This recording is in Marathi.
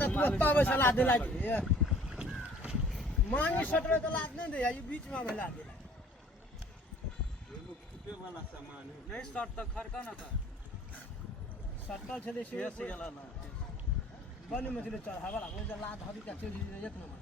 तो तू अत्ता में सलाह दिला के मांगी सटरे तो लाद नहीं दे ये बीच में ला दे कुपे वाला सामान है नहीं शर्ट तो खरका ना था सटल छले से गेला ना बनी मछली चढ़ावा ला वो लाद हरी का चली एक नंबर